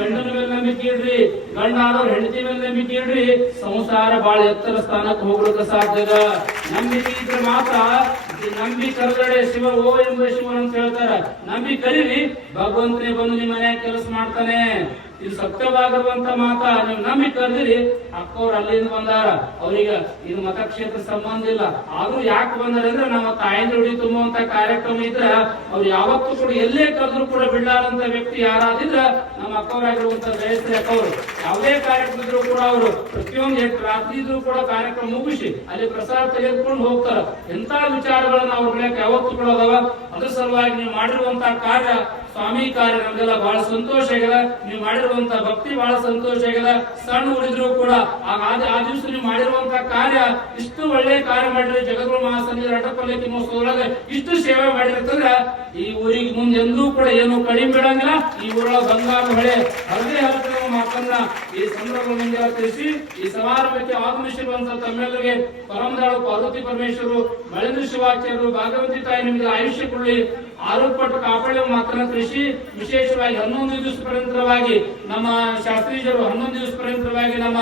ಗಂಡನ ಮೇಲೆ ನಂಬಿಕೆ ಇಡ್ರಿ, ಗಂಡಾದವ್ರ ಹೆಂಡತಿ ಮೇಲೆ ನಂಬಿಕೆ ಇಡ್ರಿ, ಸಂಸಾರ ಬಹಳ ಎತ್ತರ ಸ್ಥಾನಕ್ಕೆ ಹೋಗ್ಲಿಕ್ಕೆ ಸಾಧ್ಯದ. ನಂಬಿಕೆ ಇದ್ರೆ ಮಾತ್ರ ನಂಬಿ ಕರೆದಡೆ ಶಿವ ಓ ಎಂಬ ಶಿವನ್ ಅಂತ ಹೇಳ್ತಾರ. ನಂಬಿ ಕರೀರಿ, ಭಗವಂತನೇ ಬಂದು ನಿಮ್ಮ ಮನೆಯಾಗ ಕೆಲಸ ಮಾಡ್ತಾನೆ. ಇದು ಸತ್ಯವಾಗಿರುವಂತ ಮಾತ. ನೀವು ನಂಬಿ ಕರೆದಿರಿ, ಅಕ್ಕವ್ರು ಅಲ್ಲಿಂದ ಬಂದಾರ, ಅವ್ರಿಗೆ ಇದು ಮತಕ್ಷೇತ್ರ ಸಂಬಂಧ ಇಲ್ಲ. ಆದ್ರೂ ಯಾಕೆ ಬಂದಾರ ಅಂದ್ರೆ ನಮ್ಮ ತಾಯಿನ ರುಡಿ ತುಂಬುವಂತ ಕಾರ್ಯಕ್ರಮ ಇದ್ರ ಅವ್ರು ಯಾವತ್ತೂ ಕೂಡ ಎಲ್ಲೇ ಕರೆದ್ರು ಕೂಡ ಬಿಡಲಾರಂತ ವ್ಯಕ್ತಿ ಯಾರಾದಿದ್ರ ನಮ್ಮ ಅಕ್ಕವರಾಗಿರುವಂತ ಜಯಶ್ರೀ ಅಕ್ಕವರು. ಯಾವುದೇ ಕಾರ್ಯಕ್ರಮ ಇದ್ರು ಕೂಡ ಅವರು ಪ್ರತಿಯೊಂದು ರಾತ್ರಿ ಇದ್ರು ಕೂಡ ಕಾರ್ಯಕ್ರಮ ಮುಗಿಸಿ ಅಲ್ಲಿ ಪ್ರಸಾದ ತೆಗೆದುಕೊಂಡು ಹೋಗ್ತಾರ. ಎಂತ ವಿಚಾರಗಳನ್ನ ಅವ್ರ ಬೆಳಕ ಯಾವತ್ತೂ ಕೂಡ ಅದಾವ. ಅದ್ರ ಸಲುವಾಗಿ ನೀವು ಮಾಡಿರುವಂತಹ ಕಾರ್ಯ ಸ್ವಾಮಿ ಕಾರ್ಯ ನಮ್ಗೆಲ್ಲ ಬಹಳ ಸಂತೋಷ ಆಗ್ಯದ. ನೀವು ಮಾಡಿರುವಂತ ಭಕ್ತಿ ಬಹಳ ಸಂತೋಷ ಆಗ್ಯದ. ಸಣ್ಣ ಉಳಿದ್ರು ಕೂಡ ಆ ದಿವಸ ನೀವು ಮಾಡಿರುವಂತಹ ಕಾರ್ಯ ಇಷ್ಟು ಒಳ್ಳೆ ಕಾರ್ಯ ಮಾಡಿದ್ರೆ ಜಗದ್ಗುರು ಮಹಾಸಂಘ ರಟಪಲ್ಲಕ್ಕಿ ಮಹೋತ್ಸವದೊಳಗೆ ಇಷ್ಟು ಸೇವೆ ಮಾಡಿರ್ತಂದ್ರ ಈ ಊರಿಗೆ ಮುಂದೆಂದೂ ಕೂಡ ಏನು ಕಡಿಮೆ ಬಿಡಂಗಿಲ್ಲ. ಈ ಊರೊಳಗೆ ಬಂಗಾರ ಹೊಳೆ ಹರದೇ ಹರದ ಮಾತನ್ನ ಈ ಸಂದರ್ಭದಿಂದ ತಿಳಿಸಿ ಈ ಸಮಾರಂಭಕ್ಕೆ ಆಗಮಿಸಿರುವಂತಹ ತಮ್ಮೆಲ್ಲರಿಗೆ ಪರಮದಾಳು ಪಾರ್ವತಿ ಪರಮೇಶ್ವರರು, ಮಳೇಂದ್ರ ಶಿವಾಚಾರ್ಯರು, ಭಾಗವತಿ ತಾಯಿ ನಿಮಗೆ ಆಯುಷ್ಯ ಕೊಡಲಿ, ಆರೋಗ್ಯಪಟ್ಟು ಕಾಪಾಡುವ ಮಾತನ್ನ ತಿಳಿಸಿ ವಿಶೇಷವಾಗಿ 11 ದಿವಸ ಪರ್ಯಂತರವಾಗಿ ನಮ್ಮ ಶಾಸ್ತ್ರೀಜರು 11 ದಿವಸ ಪರ್ಯಂತರವಾಗಿ ನಮ್ಮ